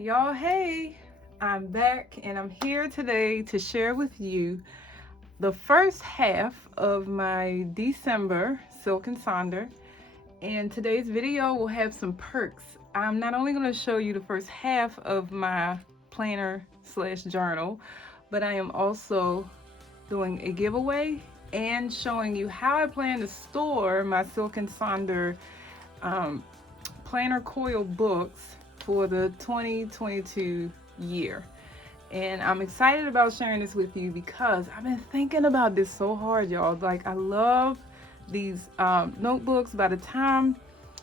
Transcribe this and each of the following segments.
Y'all, hey, I'm back and I'm here today to share with you the first half of my December Silk and Sonder, and today's video will have some perks. I'm not only going to show you the first half of my planner slash journal, but I am also doing a giveaway and showing you how I plan to store my Silk and Sonder planner coil books for the 2022 year. And I'm excited about sharing this with you because I've been thinking about this so hard, y'all. Like, I love these notebooks. By the time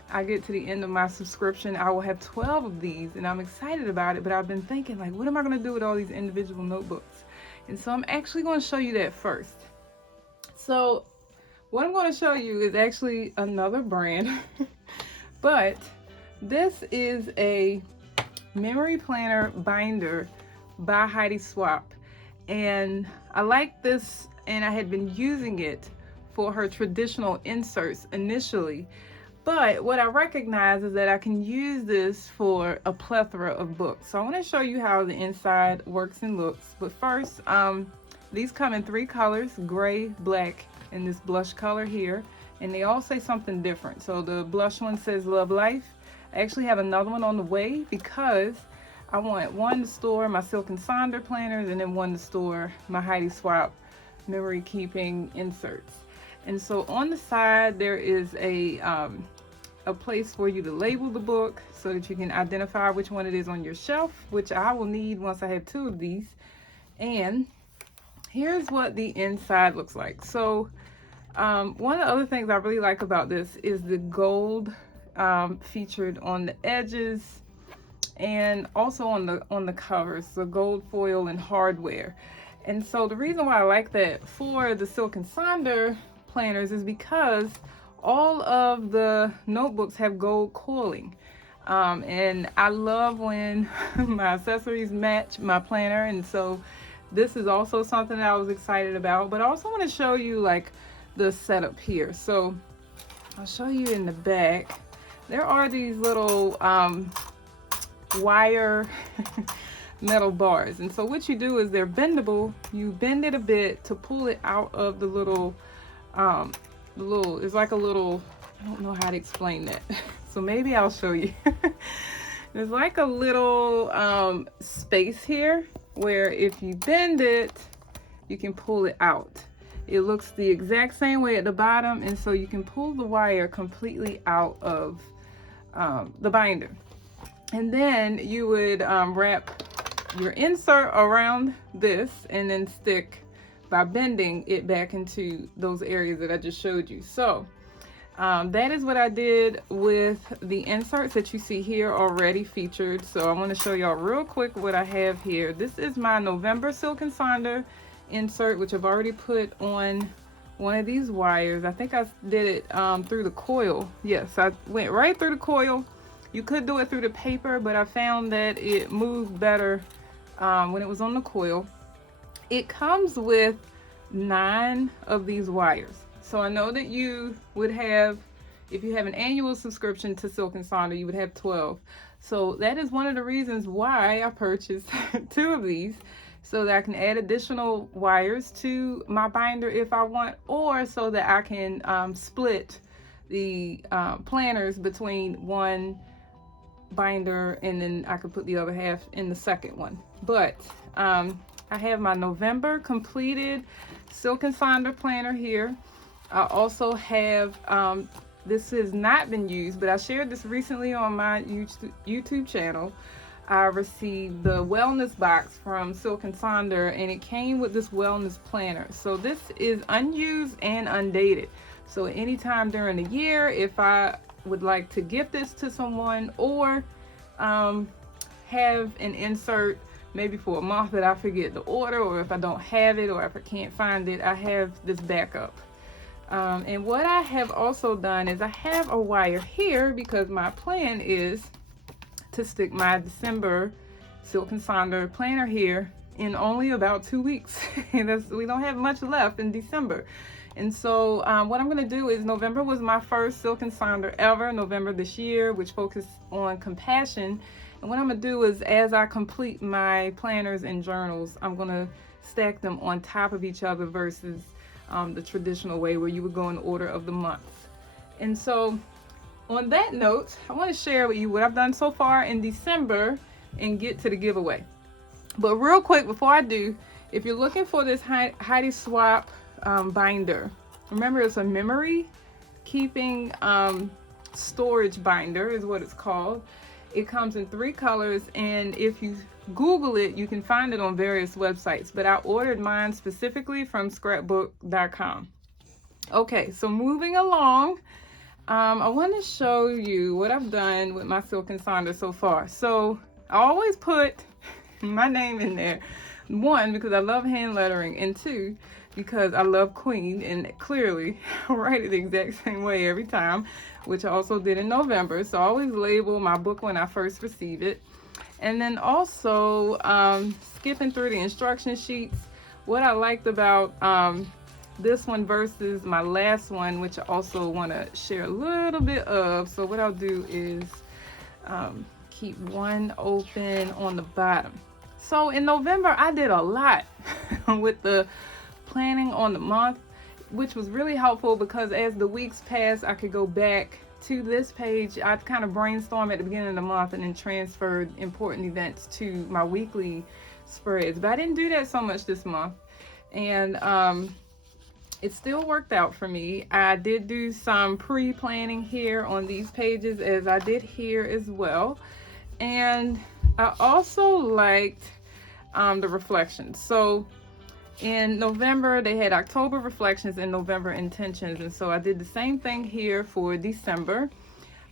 I get to the end of my subscription, I will have 12 of these, and I'm excited about it. But I've been thinking, like, what am I going to do with all these individual notebooks? And so I'm actually going to show you that first. So what I'm going to show you is actually another brand, but this is a memory planner binder by Heidi Swapp, and I like this, and I had been using it for her traditional inserts initially, but what I recognize is that I can use this for a plethora of books. So I want to show you how the inside works and looks. But first, these come in 3 colors: gray, black, and this blush color here, and they all say something different. So the blush one says Love Life. I actually have another one on the way because I want one to store my Silk and Sonder planners, and then one to store my Heidi Swapp memory keeping inserts. And so on the side there is a place for you to label the book so that you can identify which one it is on your shelf, which I will need once I have 2 of these. And here's what the inside looks like. So one of the other things I really like about this is the gold featured on the edges and also on the covers, the gold foil and hardware. And so the reason why I like that for the Silk and Sonder planners is because all of the notebooks have gold coiling, and I love when my accessories match my planner, and so this is also something that I was excited about. But I also want to show you like the setup here. So I'll show you in the back. There are these little wire metal bars, and so what you do is they're bendable. You bend it a bit to pull it out of the little it's like a little, I don't know how to explain that, so maybe I'll show you. There's like a little space here where if you bend it, you can pull it out. It looks the exact same way at the bottom, and so you can pull the wire completely out of the binder. And then you would wrap your insert around this and then stick by bending it back into those areas that I just showed you. So that is what I did with the inserts that you see here already featured. So I want to show y'all real quick what I have here. This is my November Silk and Sonder insert, which I've already put on one of these wires. I think I did it through the coil. Yes, I went right through the coil. You could do it through the paper, but I found that it moved better when it was on the coil. It comes with 9 of these wires. So I know that you would have, if you have an annual subscription to Silk and Sonder, you would have 12. So that is one of the reasons why I purchased 2 of these, so that I can add additional wires to my binder if I want, or so that I can split the planners between one binder, and then I could put the other half in the second one. But I have my November completed Silk and Sonder planner here. I also have, this has not been used, but I shared this recently on my YouTube channel. I received the wellness box from Silk and Sonder, and it came with this wellness planner. So this is unused and undated. So anytime during the year, if I would like to gift this to someone, or have an insert maybe for a month that I forget the order, or if I don't have it, or if I can't find it, I have this backup. And what I have also done is I have a wire here because my plan is to stick my December Silk and Sonder planner here in only about 2 weeks. We don't have much left in December. And so what I'm going to do is, November was my first Silk and Sonder ever, November this year, which focused on compassion. And what I'm going to do is, as I complete my planners and journals, I'm going to stack them on top of each other versus the traditional way where you would go in order of the months. And so on that note, I want to share with you what I've done so far in December and get to the giveaway. But real quick before I do, if you're looking for this Heidi Swapp binder, remember it's a memory keeping storage binder is what it's called. It comes in 3 colors, and if you Google it, you can find it on various websites, but I ordered mine specifically from scrapbook.com. Okay, so moving along, I want to show you what I've done with my Silk and Sonder so far. So I always put my name in there. 1, because I love hand lettering, and 2, because I love Queen, and clearly I write it the exact same way every time, which I also did in November. So I always label my book when I first receive it. And then also skipping through the instruction sheets, what I liked about this one versus my last one, which I also want to share a little bit of. So what I'll do is keep one open on the bottom. So in November, I did a lot with the planning on the month, which was really helpful because as the weeks passed, I could go back to this page. I'd kind of brainstorm at the beginning of the month and then transferred important events to my weekly spreads. But I didn't do that so much this month. And it still worked out for me. I did do some pre-planning here on these pages, as I did here as well. And I also liked the reflections. So in November, they had October reflections and November intentions. And so I did the same thing here for December.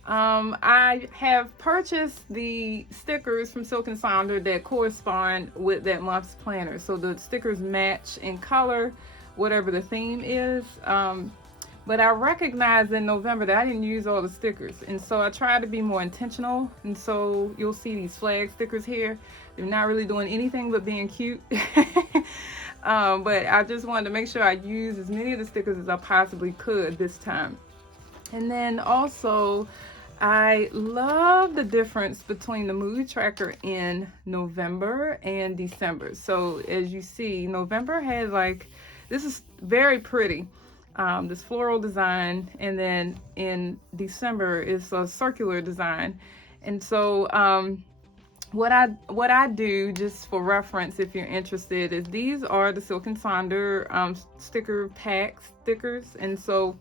I have purchased the stickers from Silk and Sonder that correspond with that month's planner. So the stickers match in color, whatever the theme is. But I recognized in November that I didn't use all the stickers. And so I tried to be more intentional. And so you'll see these flag stickers here. They're not really doing anything but being cute. But I just wanted to make sure I used as many of the stickers as I possibly could this time. And then also, I love the difference between the mood tracker in November and December. So as you see, November has this is very pretty, this floral design, and then in December is a circular design. And so what I do, just for reference if you're interested, is these are the Silk and Sonder sticker pack stickers. And so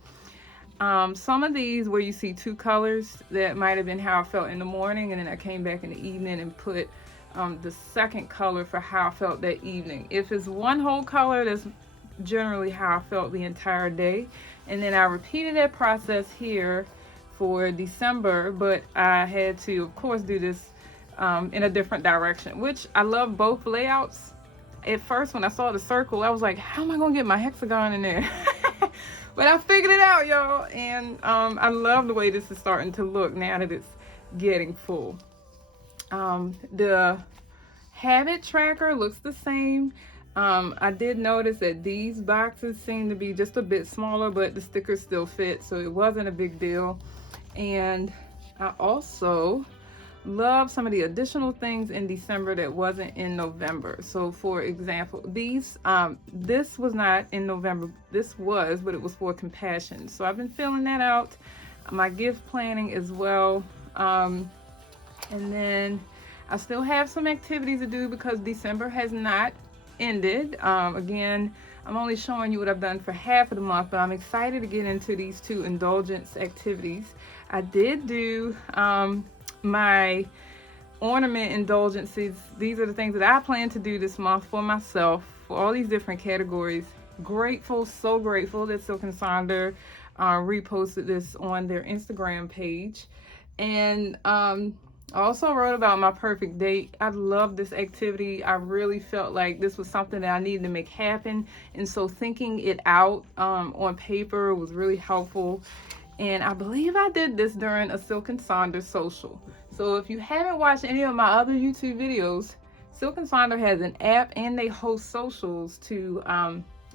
some of these where you see 2 colors, that might have been how I felt in the morning, and then I came back in the evening and put the second color for how I felt that evening. If it's one whole color, that's generally how I felt the entire day. And then I repeated that process here for December, but I had to, of course, do this in a different direction, which I love both layouts. At first, when I saw the circle, I was like, how am I gonna get my hexagon in there? But I figured it out, y'all, and I love the way this is starting to look now that it's getting full. The habit tracker looks the same. I did notice that these boxes seem to be just a bit smaller, but the stickers still fit, so it wasn't a big deal. And I also love some of the additional things in December that wasn't in November. So for example, these this was not in November, this was, but it was for compassion. So I've been filling that out, my gift planning as well. And then I still have some activities to do because December has not ended. Again, I'm only showing you what I've done for half of the month, but I'm excited to get into these 2 indulgence activities. I did do my ornament indulgences. These are the things that I plan to do this month for myself, for all these different categories. Grateful, so grateful that Silk and Sonder reposted this on their Instagram page. And I also wrote about my perfect date. I love this activity. I really felt like this was something that I needed to make happen. And so thinking it out on paper was really helpful. And I believe I did this during a Silk and Sonder social. So if you haven't watched any of my other YouTube videos, Silk and Sonder has an app and they host socials to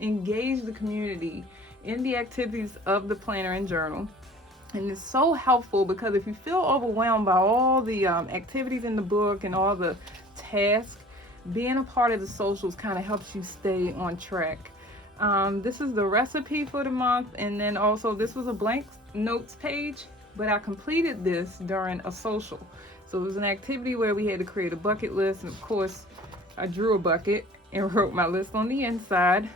engage the community in the activities of the planner and journal. And it's so helpful because if you feel overwhelmed by all the activities in the book and all the tasks, being a part of the socials kind of helps you stay on track. This is the recipe for the month, and then also this was a blank notes page, but I completed this during a social. So it was an activity where we had to create a bucket list, and of course I drew a bucket and wrote my list on the inside.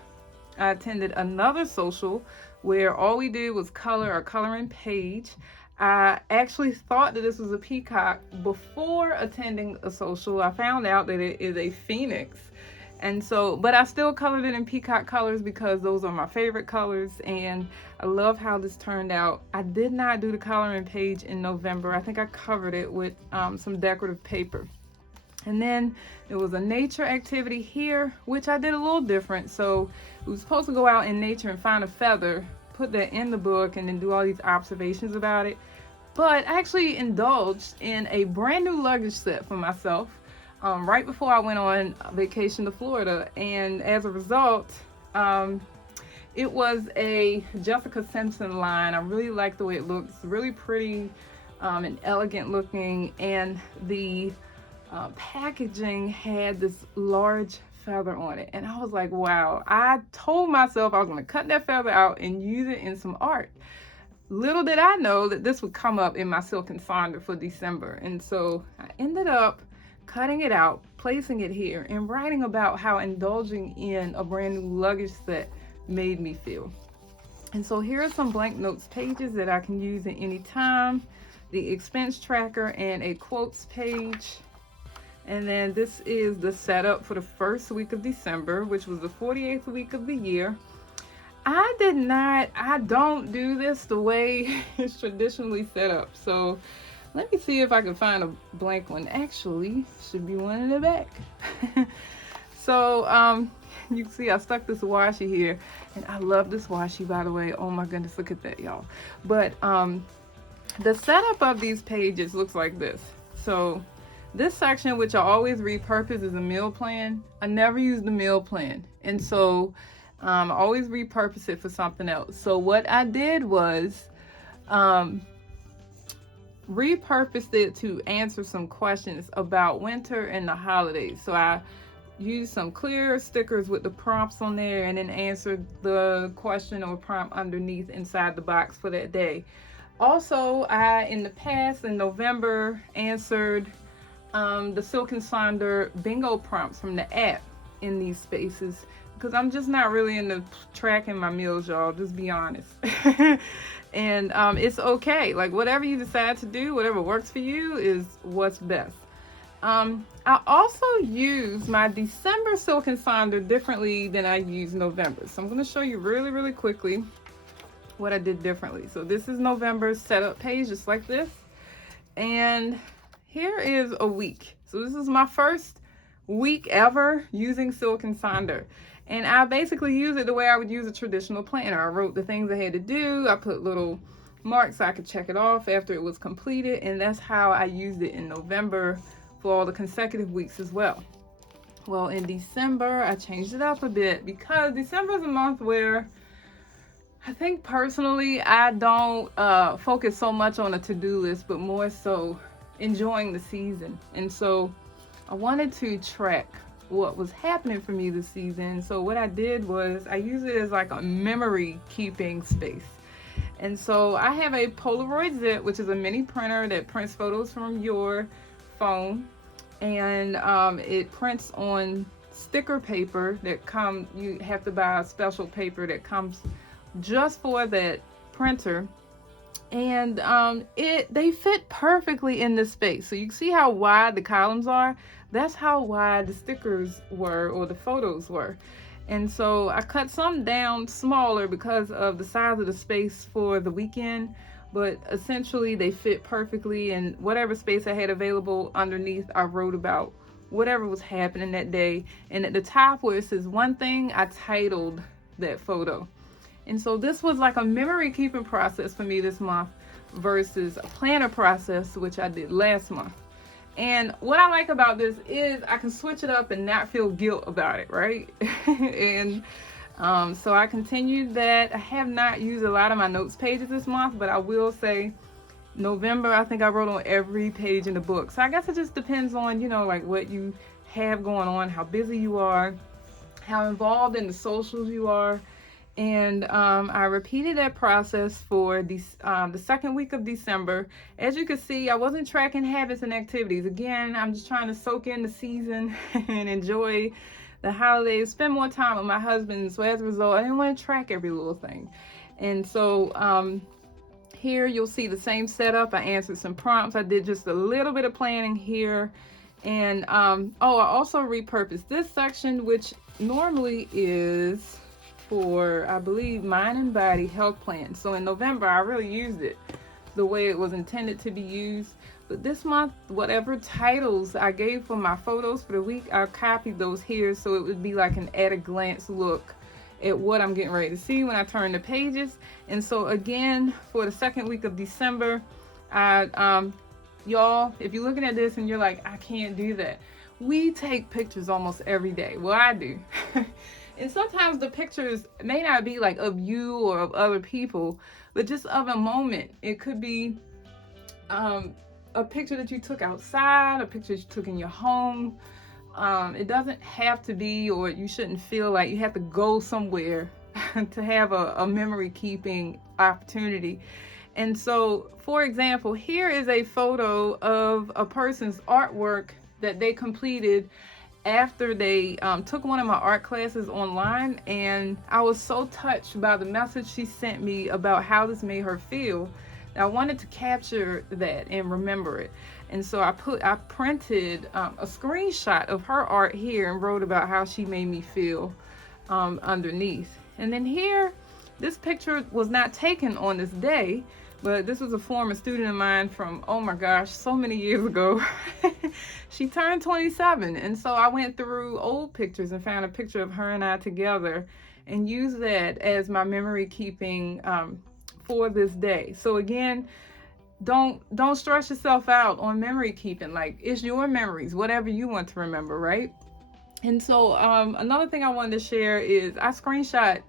I attended another social where all we did was color a coloring page. I actually thought that this was a peacock before attending a social. I found out that it is a phoenix. And so, but I still colored it in peacock colors because those are my favorite colors, and I love how this turned out. I did not do the coloring page in November. I think I covered it with some decorative paper. And then there was a nature activity here, which I did a little different. So we were supposed to go out in nature and find a feather, put that in the book, and then do all these observations about it. But I actually indulged in a brand new luggage set for myself right before I went on vacation to Florida. And as a result, it was a Jessica Simpson line. I really like the way it looks, really pretty and elegant looking. And the packaging had this large feather on it, and I was like, wow. I told myself I was going to cut that feather out and use it in some art. Little did I know that this would come up in my Silk and Sonder for December. And so I ended up cutting it out, placing it here, and writing about how indulging in a brand new luggage set made me feel. And so here are some blank notes pages that I can use at any time, the expense tracker, and a quotes page. And then this is the setup for the first week of December, which was the 48th week of the year. I don't do this the way it's traditionally set up. So let me see if I can find a blank one. Actually, should be one in the back. So you can see I stuck this washi here, and I love this washi, by the way. Oh my goodness, look at that, y'all. But the setup of these pages looks like this. So this section, which I always repurpose, is a meal plan. I never use the meal plan, and so I always repurpose it for something else. So what I did was repurposed it to answer some questions about winter and the holidays. So I used some clear stickers with the prompts on there, and then answered the question or prompt underneath inside the box for that day. Also, I, in the past, in November, answered the Silk and Sonder bingo prompts from the app in these spaces, because I'm just not really into tracking my meals, y'all, just be honest. And it's okay. Like, whatever you decide to do, whatever works for you is what's best. I also use my December Silk and Sonder differently than I use November. So I'm going to show you really, really quickly what I did differently. So this is November's setup page, just like this. And here is a week. So this is my first week ever using Silk and Sonder. And I basically use it the way I would use a traditional planner. I wrote the things I had to do. I put little marks so I could check it off after it was completed. And that's how I used it in November for all the consecutive weeks as well. Well, in December, I changed it up a bit because December is a month where I think personally I don't focus so much on a to-do list, but more so enjoying the season. And so I wanted to track what was happening for me this season. So what I did was I use it as like a memory keeping space. And so I have a Polaroid Zip, which is a mini printer that prints photos from your phone, and it prints on sticker paper that you have to buy a special paper that comes just for that printer. And they fit perfectly in this space. So you can see how wide the columns are. That's how wide the stickers were, or the photos were. And so I cut some down smaller because of the size of the space for the weekend, but essentially they fit perfectly. And whatever space I had available underneath, I wrote about whatever was happening that day. And at the top where it says one thing, I titled that photo. And so this was like a memory keeping process for me this month versus a planner process, which I did last month. And what I like about this is I can switch it up and not feel guilt about it, right? And So I continued that. I have not used a lot of my notes pages this month, but I will say November, I think I wrote on every page in the book. So I guess it just depends on, like what you have going on, how busy you are, how involved in the socials you are. And I repeated that process for the second week of December. As you can see, I wasn't tracking habits and activities. Again, I'm just trying to soak in the season and enjoy the holidays, spend more time with my husband. So as a result, I didn't want to track every little thing. And so here you'll see the same setup. I answered some prompts. I did just a little bit of planning here. And I also repurposed this section, which normally is for, I believe, mind and body health plan. So in November, I really used it the way it was intended to be used. But this month, whatever titles I gave for my photos for the week, I copied those here so it would be like an at a glance look at what I'm getting ready to see when I turn the pages. And so again, for the second week of December, y'all, if you're looking at this and you're like, I can't do that. We take pictures almost every day. Well, I do. And sometimes the pictures may not be like of you or of other people, but just of a moment. It could be a picture that you took outside, a picture you took in your home. It doesn't have to be, or you shouldn't feel like you have to go somewhere to have a memory keeping opportunity. And so, for example, here is a photo of a person's artwork that they completed after they took one of my art classes online, and I was so touched by the message she sent me about how this made her feel. I wanted to capture that and remember it. And so I printed a screenshot of her art here and wrote about how she made me feel underneath. And then here, this picture was not taken on this day, but this was a former student of mine from, oh my gosh, so many years ago. She turned 27. And so I went through old pictures and found a picture of her and I together and used that as my memory keeping for this day. So again, don't stress yourself out on memory keeping. Like, it's your memories, whatever you want to remember, right? And so another thing I wanted to share is I screenshot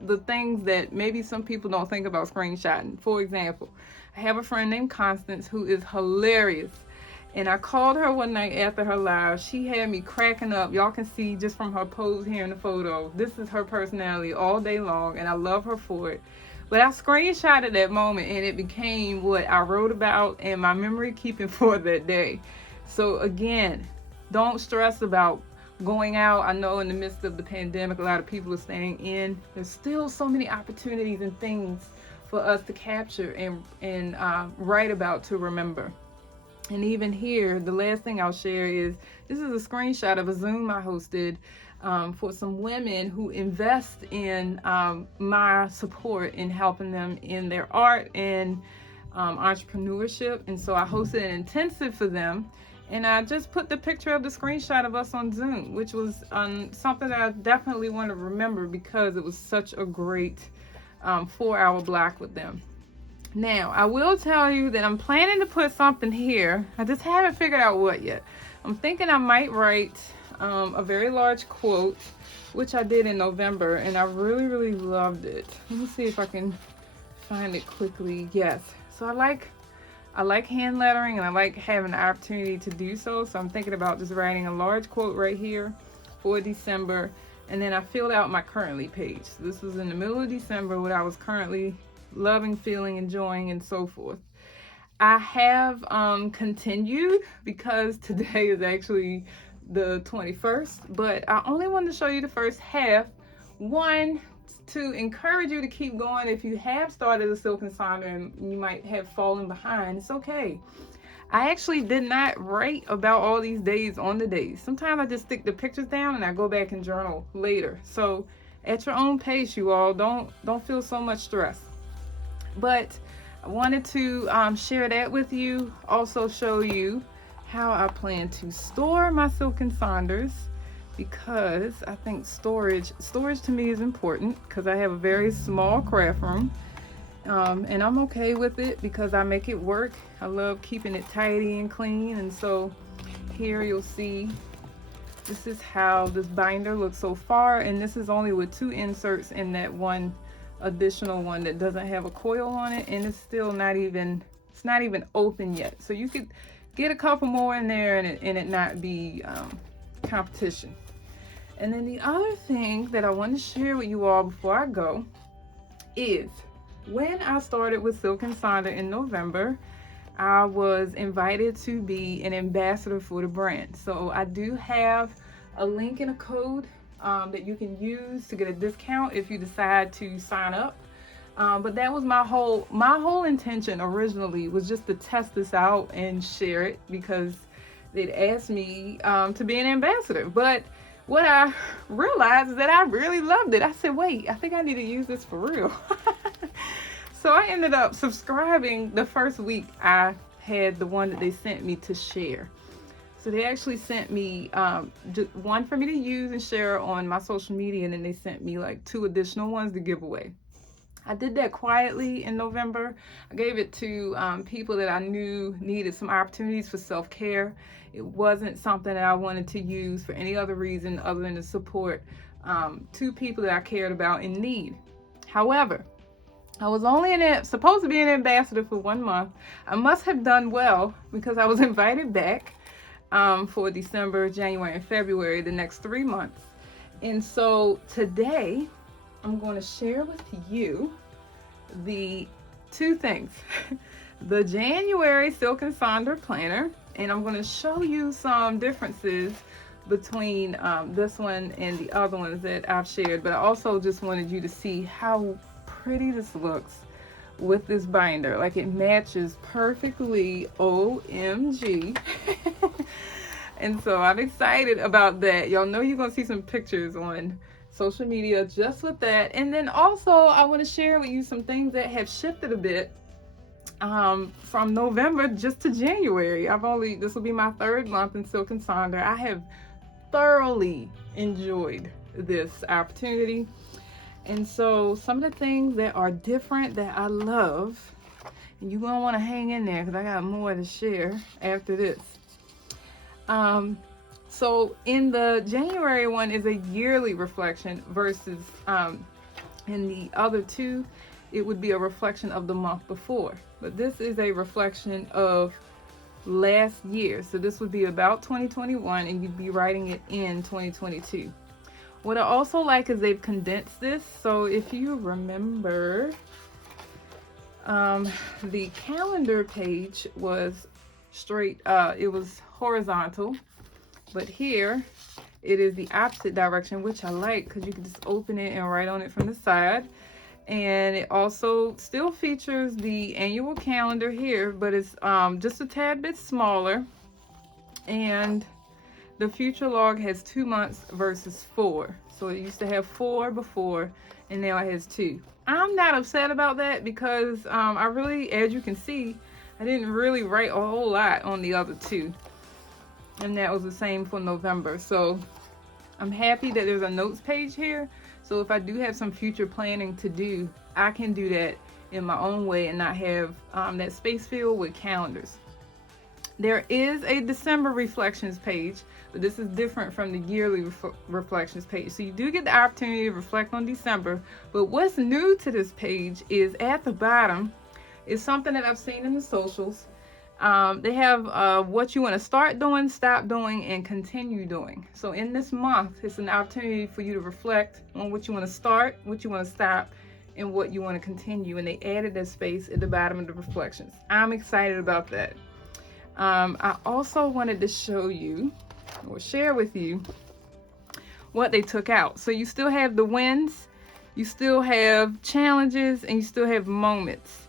the things that maybe some people don't think about screenshotting. For example, I have a friend named Constance who is hilarious. And I called her one night after her live. She had me cracking up. Y'all can see just from her pose here in the photo. This is her personality all day long, and I love her for it. But I screenshotted that moment, and it became what I wrote about and my memory keeping for that day. So again, don't stress about going out. I know in the midst of the pandemic, a lot of people are staying in. There's still so many opportunities and things for us to capture and write about to remember. And even here, the last thing I'll share is this is a screenshot of a Zoom I hosted for some women who invest in my support in helping them in their art and entrepreneurship. And so I hosted an intensive for them. And I just put the picture of the screenshot of us on Zoom, which was something that I definitely want to remember because it was such a great 4-hour block with them. Now, I will tell you that I'm planning to put something here. I just haven't figured out what yet. I'm thinking I might write a very large quote, which I did in November, and I really, really loved it. Let me see if I can find it quickly. Yes. So I like hand lettering, and I like having the opportunity to do so. So I'm thinking about just writing a large quote right here for December. And then I filled out my currently page. So this was in the middle of December, what I was currently loving, feeling, enjoying, and so forth. I have continued because today is actually the 21st, but I only wanted to show you the first half. One, to encourage you to keep going. If you have started a Silk and Sonder and you might have fallen behind, it's okay. I actually did not write about all these days on the days. Sometimes I just stick the pictures down and I go back and journal later. So at your own pace, you all, don't feel so much stress. But I wanted to share that with you. Also show you how I plan to store my Silk and Sonders, because I think storage to me is important because I have a very small craft room. And I'm okay with it because I make it work. I love keeping it tidy and clean. And so here you'll see This is how this binder looks so far, and this is only with 2 inserts and that one additional one that doesn't have a coil on it, and it's still not even, it's not even open yet. So you could get a couple more in there and it not be competition. And then the other thing that I want to share with you all before I go is when I started with Silk and Sonder in November, I was invited to be an ambassador for the brand. So I do have a link and a code that you can use to get a discount if you decide to sign up. But that was my whole intention originally, was just to test this out and share it, because they'd asked me to be an ambassador. But what I realized is that I really loved it. I said, wait, I think I need to use this for real. So I ended up subscribing the first week I had the one that they sent me to share. So they actually sent me just one for me to use and share on my social media, and then they sent me like 2 additional ones to give away. I did that quietly in November. I gave it to people that I knew needed some opportunities for self-care. It wasn't something that I wanted to use for any other reason other than to support 2 people that I cared about in need. However, I was only supposed to be an ambassador for 1 month. I must have done well, because I was invited back for December, January, and February, the next 3 months. And so today, I'm going to share with you the 2 things. The January Silk and Sonder planner, and I'm going to show you some differences between this one and the other ones that I've shared. But I also just wanted you to see how pretty this looks with this binder. Like, it matches perfectly, OMG. And so I'm excited about that. Y'all know you're gonna see some pictures on social media just with that. And then also I want to share with you some things that have shifted a bit from November just to January. This will be my 3rd month in Silk and Sonder. I have thoroughly enjoyed this opportunity. And so some of the things that are different that I love, and you're going to want to hang in there because I got more to share after this. So in the January one is a yearly reflection versus in the other 2, it would be a reflection of the month before. But this is a reflection of last year. So this would be about 2021, and you'd be writing it in 2022. What I also like is they've condensed this. So if you remember, the calendar page was straight, it was horizontal, but here it is the opposite direction, which I like because you can just open it and write on it from the side. And it also still features the annual calendar here, but it's just a tad bit smaller. And the future log has 2 months versus 4. So it used to have 4 before, and now it has 2. I'm not upset about that because I really, as you can see, I didn't really write a whole lot on the other 2. And that was the same for November. So I'm happy that there's a notes page here. So if I do have some future planning to do, I can do that in my own way and not have that space filled with calendars. There is a December reflections page, but this is different from the yearly reflections page. So you do get the opportunity to reflect on December, but what's new to this page is at the bottom is something that I've seen in the socials. They have what you want to start doing, stop doing, and continue doing. So in this month, it's an opportunity for you to reflect on what you want to start, what you want to stop, and what you want to continue. And they added that space at the bottom of the reflections. I'm excited about that. I also wanted to show you or share with you what they took out. So you still have the wins, you still have challenges, and you still have moments.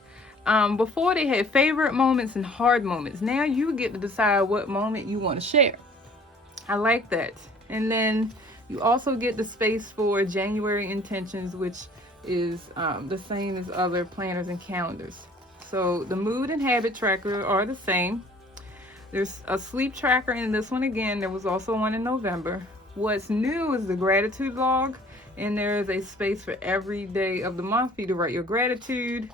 Before they had favorite moments and hard moments. Now you get to decide what moment you want to share. I like that. And then you also get the space for January intentions, which is the same as other planners and calendars. So the mood and habit tracker are the same. There's a sleep tracker in this one again. There was also one in November. What's new is the gratitude log, and there is a space for every day of the month for you to write your gratitude.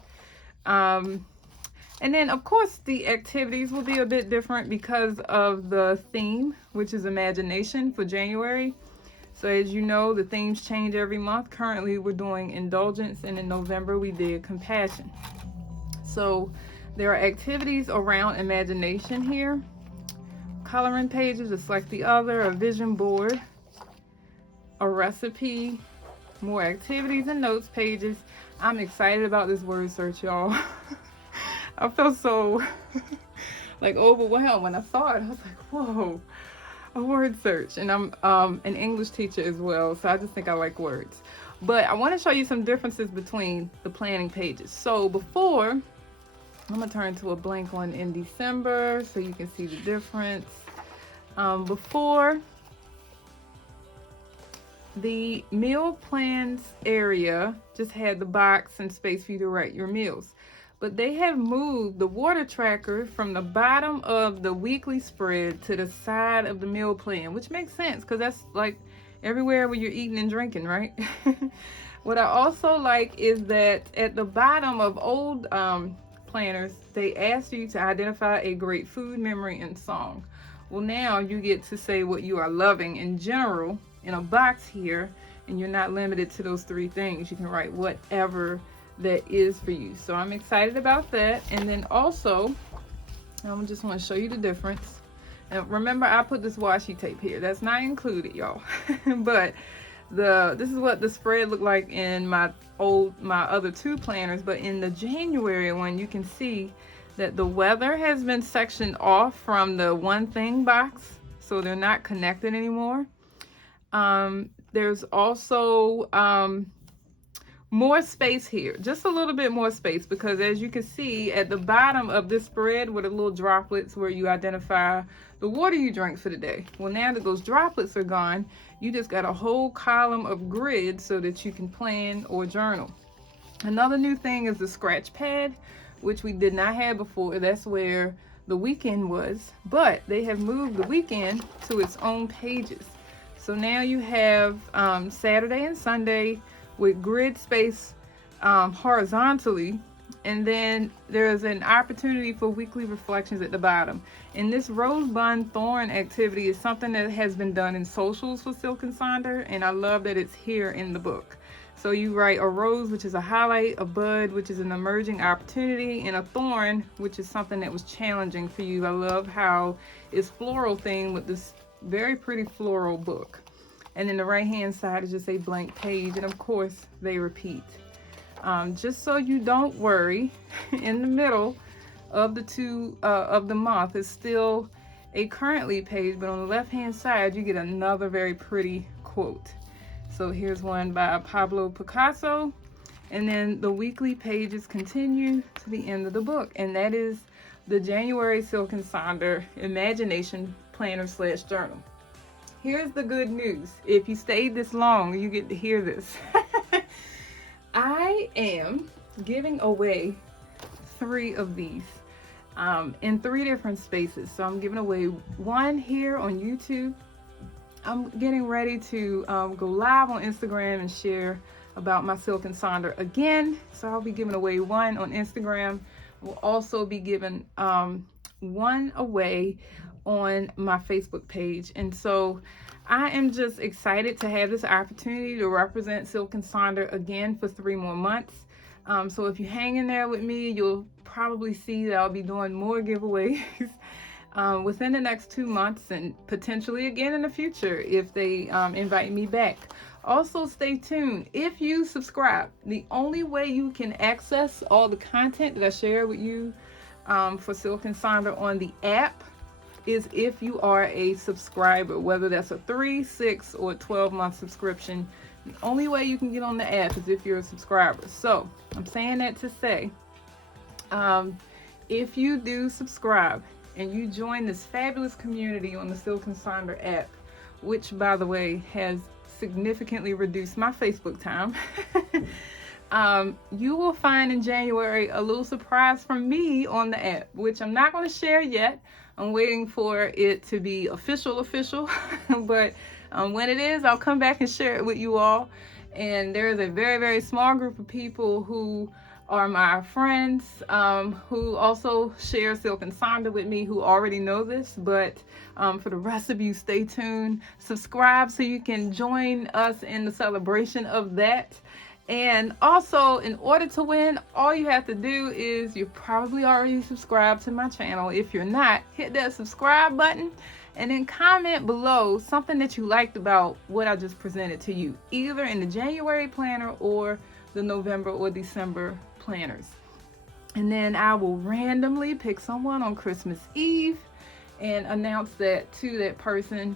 And then, of course, the activities will be a bit different because of the theme, which is imagination for January. So as you know, the themes change every month. Currently, we're doing indulgence, and in November, we did compassion. So there are activities around imagination here. Coloring pages, just like the other, a vision board, a recipe, more activities and notes pages. I'm excited about this word search, y'all. I felt so like overwhelmed when I saw it. I was like, whoa, a word search. And I'm an English teacher as well, so I just think I like words. But I want to show you some differences between the planning pages. So before, I'm going to turn to a blank one in December so you can see the difference. Before, the meal plans area just had the box and space for you to write your meals. But they have moved the water tracker from the bottom of the weekly spread to the side of the meal plan, which makes sense because that's like everywhere where you're eating and drinking, right? What I also like is that at the bottom of old planners, they ask you to identify a great food, memory, and song. Well, now you get to say what you are loving in general in a box here, and you're not limited to those three things. You can write whatever that is for you. So I'm excited about that. And then also, I just want to show you the difference. And remember, I put this washi tape here. That's not included, y'all. But this is what the spread looked like in my other two planners. But in the January one, you can see that the weather has been sectioned off from the one thing box, so they're not connected anymore. There's also more space here, just a little bit more space, because as you can see at the bottom of this spread with the little droplets where you identify the water you drank for the day. Well, now that those droplets are gone, you just got a whole column of grid so that you can plan or journal. Another new thing is the scratch pad, which we did not have before. That's where the weekend was, but they have moved the weekend to its own pages. So now you have Saturday and Sunday with grid space horizontally, and then there's an opportunity for weekly reflections at the bottom. And this rose bun thorn activity is something that has been done in socials for Silk and Sonder, and I love that it's here in the book. So you write a rose, which is a highlight, a bud, which is an emerging opportunity, and a thorn, which is something that was challenging for you. I love how it's floral themed with this very pretty floral book. And then the right hand side is just a blank page, and of course they repeat. Just so you don't worry, in the middle of the two of the month is still a currently page, but on the left hand side you get another very pretty quote. So here's one by Pablo Picasso, and then the weekly pages continue to the end of the book, and that is the January Silk and Sonder Imagination Planner / Journal. Here's the good news. If you stayed this long, you get to hear this. I am giving away 3 of these in 3 different spaces. So I'm giving away one here on YouTube. I'm getting ready to go live on Instagram and share about my Silk and Sonder again. So I'll be giving away one on Instagram. We'll also be giving one away on my Facebook page. And so I am just excited to have this opportunity to represent Silk and Sonder again for 3 more months. So if you hang in there with me, you'll probably see that I'll be doing more giveaways within the next 2 months, and potentially again in the future if they invite me back. Also, stay tuned. If you subscribe, the only way you can access all the content that I share with you for Silk and Sonder on the app is if you are a subscriber, whether that's a 3, 6, or 12-month subscription. The only way you can get on the app is if you're a subscriber. So I'm saying that to say, if you do subscribe and you join this fabulous community on the Silk and Sonder app, which by the way has significantly reduced my Facebook time, you will find in January a little surprise from me on the app, which I'm not going to share yet. I'm waiting for it to be official, but when it is, I'll come back and share it with you all. And there is a very, very small group of people who are my friends who also share Silk and Sonder with me, who already know this, but for the rest of you, stay tuned. Subscribe so you can join us in the celebration of that. And also, in order to win, all you have to do is, you're probably already subscribed to my channel. If you're not, hit that subscribe button and then comment below something that you liked about what I just presented to you, either in the January planner or the November or December planners. And then I will randomly pick someone on Christmas Eve and announce that to that person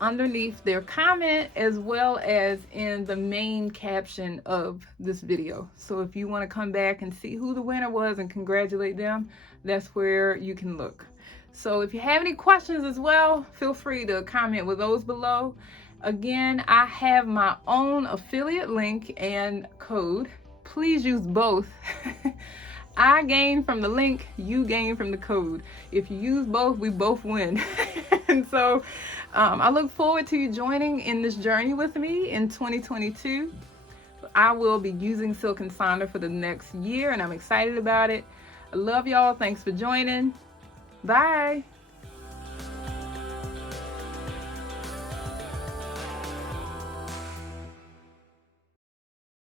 underneath their comment, as well as in the main caption of this video. So if you want to come back and see who the winner was and congratulate them, that's where you can look. So if you have any questions as well, feel free to comment with those below. Again, I have my own affiliate link and code. Please use both. I gain from the link, you gain from the code. If you use both, we both win. And so I look forward to you joining in this journey with me in 2022. I will be using Silk and Sonder for the next year, and I'm excited about it. I love y'all. Thanks for joining. Bye.